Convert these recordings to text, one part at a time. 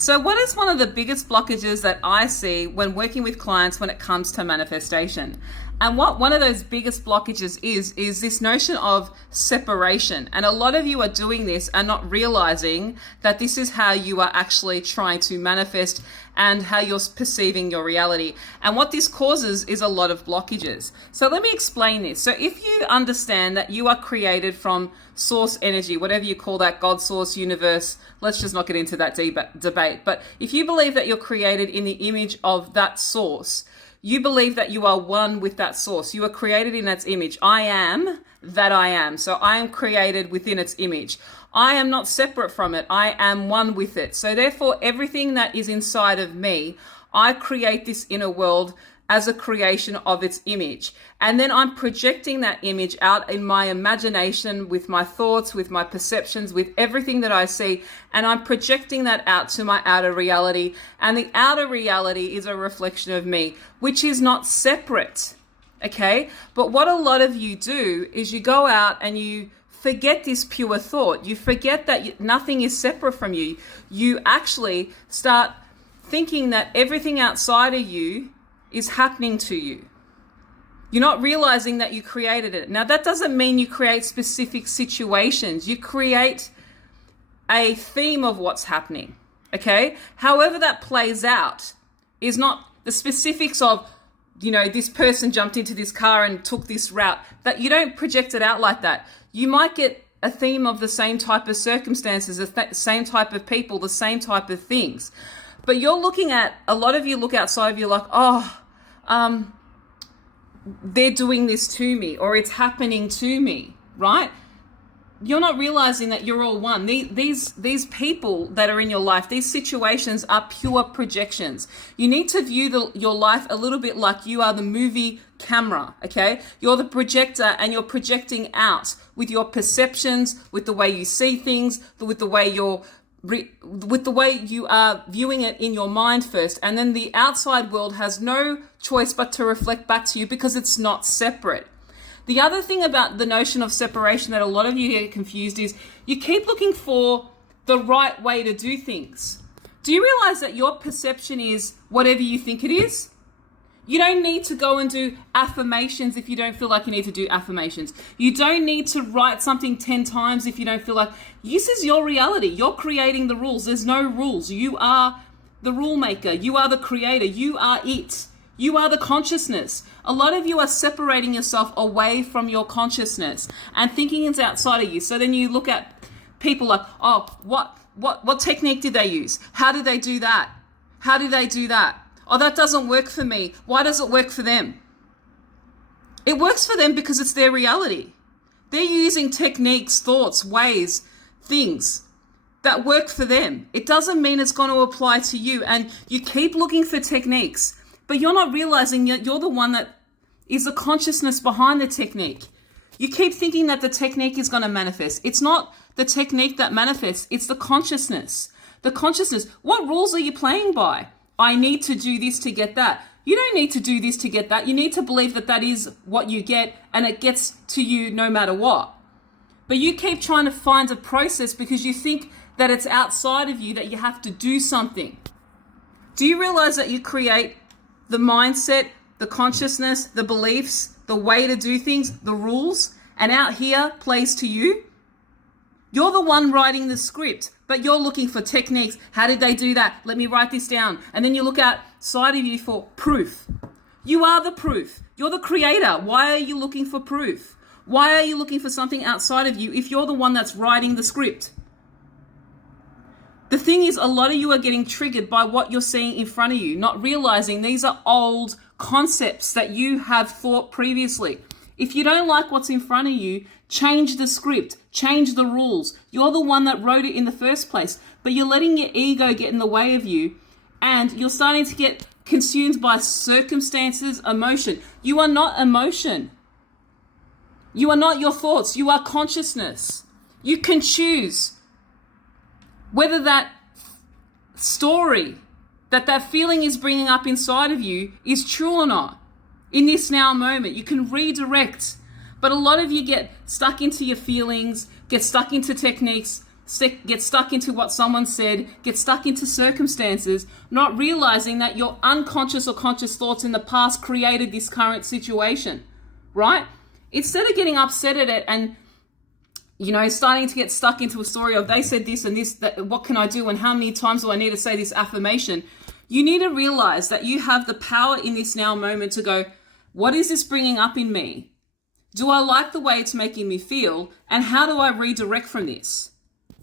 So what is one of the biggest blockages that I see when working with clients when it comes to manifestation? And what one of those biggest blockages is this notion of separation. And a lot of you are doing this and not realizing that this is how you are actually trying to manifest and how you're perceiving your reality. And what this causes is a lot of blockages. So let me explain this. So if you understand that you are created from source energy, whatever you call that, God, source, universe, let's just not get into that debate. But if you believe that you're created in the image of that source, you believe that you are one with that source. You are created in its image. I am that I am. So I am created within its image. I am not separate from it. I am one with it. So therefore, everything that is inside of me, I create this inner world as a creation of its image. And then I'm projecting that image out in my imagination with my thoughts, with my perceptions, with everything that I see. And I'm projecting that out to my outer reality. And the outer reality is a reflection of me, which is not separate. Okay? But what a lot of you do is you go out and you forget this pure thought. You forget that nothing is separate from you. You actually start thinking that everything outside of you is happening to you. You're not realizing that you created it. Now, that doesn't mean you create specific situations. You create a theme of what's happening, okay? However that plays out is not the specifics of, this person jumped into this car and took this route. That you don't project it out like that. You might get a theme of the same type of circumstances, the same type of people, the same type of things. But you're looking at, a lot of you look outside of you like, they're doing this to me, or it's happening to me, right? You're not realizing that you're all one. These people that are in your life, these situations are pure projections. You need to view your life a little bit like you are the movie camera, okay? You're the projector and you're projecting out with your perceptions, with the way you see things, with the way you are viewing it in your mind first, and then the outside world has no choice but to reflect back to you because it's not separate. The other thing about the notion of separation that a lot of you get confused is you keep looking for the right way to do things. Do you realize that your perception is whatever you think it is? You don't need to go and do affirmations if you don't feel like you need to do affirmations. You don't need to write something 10 times if you don't feel like, this is your reality. You're creating the rules. There's no rules. You are the rule maker. You are the creator. You are it. You are the consciousness. A lot of you are separating yourself away from your consciousness and thinking it's outside of you. So then you look at people like, what technique did they use? How did they do that? How did they do that? Oh, that doesn't work for me. Why does it work for them? It works for them because it's their reality. They're using techniques, thoughts, ways, things that work for them. It doesn't mean it's going to apply to you. And you keep looking for techniques, but you're not realizing that you're the one that is the consciousness behind the technique. You keep thinking that the technique is going to manifest. It's not the technique that manifests. It's the consciousness. The consciousness. What rules are you playing by? I need to do this to get that. You don't need to do this to get that. You need to believe that that is what you get and it gets to you no matter what. But you keep trying to find a process because you think that it's outside of you, that you have to do something. Do you realize that you create the mindset, the consciousness, the beliefs, the way to do things, the rules, and out here plays to you? You're the one writing the script, but you're looking for techniques. How did they do that? Let me write this down. And then you look outside of you for proof. You are the proof. You're the creator. Why are you looking for proof? Why are you looking for something outside of you if you're the one that's writing the script? The thing is, a lot of you are getting triggered by what you're seeing in front of you, not realizing these are old concepts that you have thought previously. If you don't like what's in front of you, change the script, change the rules. You're the one that wrote it in the first place, but you're letting your ego get in the way of you, and you're starting to get consumed by circumstances, emotion. You are not emotion. You are not your thoughts. You are consciousness. You can choose whether that story, that feeling is bringing up inside of you is true or not. In this now moment, you can redirect. But a lot of you get stuck into your feelings, get stuck into techniques, get stuck into what someone said, get stuck into circumstances, not realizing that your unconscious or conscious thoughts in the past created this current situation, right? Instead of getting upset at it and, starting to get stuck into a story of they said this and this, what can I do and how many times do I need to say this affirmation? You need to realize that you have the power in this now moment to go, what is this bringing up in me? Do I like the way it's making me feel? And how do I redirect from this?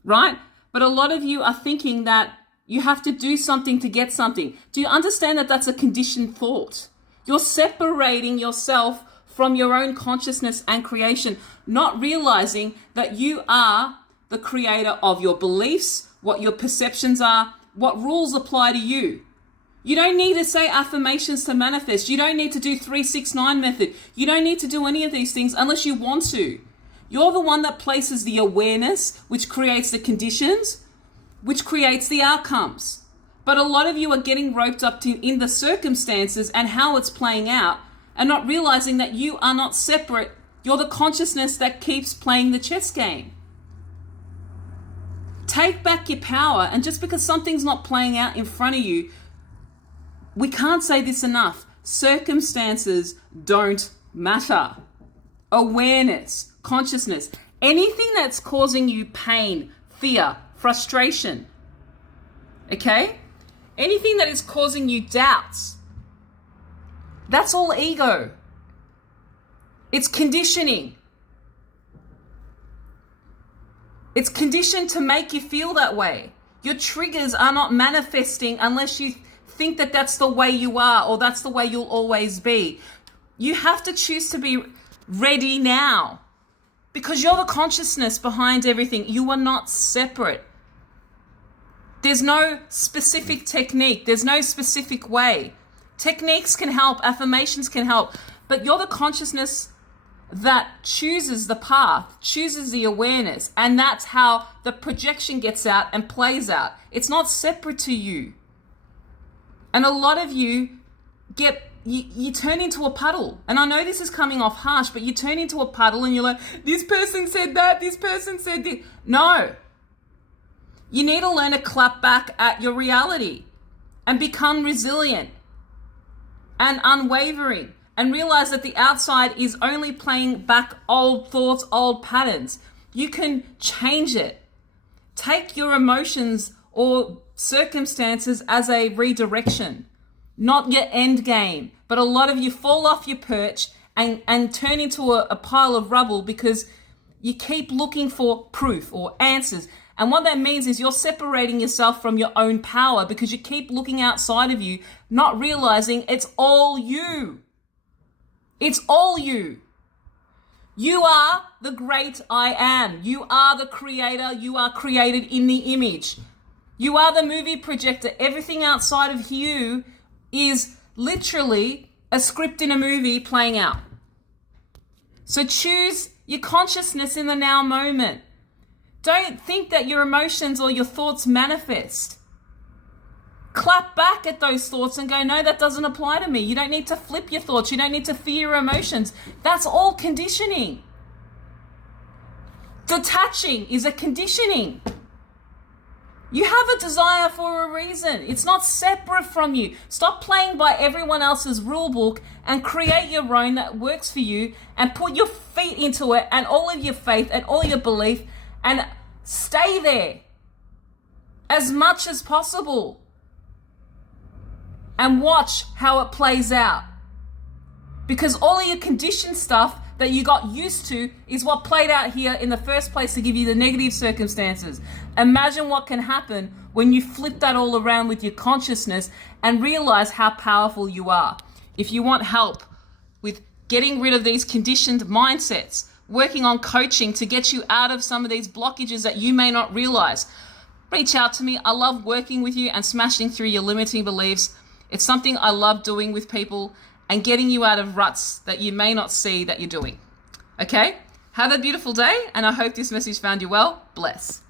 Right? But a lot of you are thinking that you have to do something to get something. Do you understand that that's a conditioned thought? You're separating yourself from your own consciousness and creation, not realizing that you are the creator of your beliefs, what your perceptions are, what rules apply to you. You don't need to say affirmations to manifest. You don't need to do 369 method. You don't need to do any of these things unless you want to. You're the one that places the awareness, which creates the conditions, which creates the outcomes. But a lot of you are getting roped up in the circumstances and how it's playing out and not realizing that you are not separate. You're the consciousness that keeps playing the chess game. Take back your power, and just because something's not playing out in front of you, we can't say this enough. Circumstances don't matter. Awareness, consciousness, anything that's causing you pain, fear, frustration, okay? Anything that is causing you doubts, that's all ego. It's conditioning. It's conditioned to make you feel that way. Your triggers are not manifesting unless you think that that's the way you are or that's the way you'll always be. You have to choose to be ready now because you're the consciousness behind everything. You are not separate. There's no specific technique. There's no specific way. Techniques can help. Affirmations can help. But you're the consciousness that chooses the path, chooses the awareness. And that's how the projection gets out and plays out. It's not separate to you. And a lot of you you turn into a puddle. And I know this is coming off harsh, but you turn into a puddle and you're like, this person said that, this person said this. No. You need to learn to clap back at your reality and become resilient and unwavering and realize that the outside is only playing back old thoughts, old patterns. You can change it. Take your emotions or circumstances as a redirection, not your end game. But a lot of you fall off your perch and turn into a pile of rubble because you keep looking for proof or answers. And what that means is you're separating yourself from your own power because you keep looking outside of you, not realizing it's all you. It's all you. You are the great I am. You are the creator. You are created in the image. You are the movie projector. Everything outside of you is literally a script in a movie playing out. So choose your consciousness in the now moment. Don't think that your emotions or your thoughts manifest. Clap back at those thoughts and go, no, that doesn't apply to me. You don't need to flip your thoughts. You don't need to fear your emotions. That's all conditioning. Detaching is a conditioning. You have a desire for a reason. It's not separate from you. Stop playing by everyone else's rule book and create your own that works for you and put your feet into it and all of your faith and all your belief and stay there as much as possible and watch how it plays out. Because all of your conditioned stuff that you got used to is what played out here in the first place to give you the negative circumstances. Imagine what can happen when you flip that all around with your consciousness and realize how powerful you are. If you want help with getting rid of these conditioned mindsets, working on coaching to get you out of some of these blockages that you may not realize, reach out to me. I love working with you and smashing through your limiting beliefs. It's something I love doing with people and getting you out of ruts that you may not see that you're doing. Okay? Have a beautiful day, and I hope this message found you well. Bless.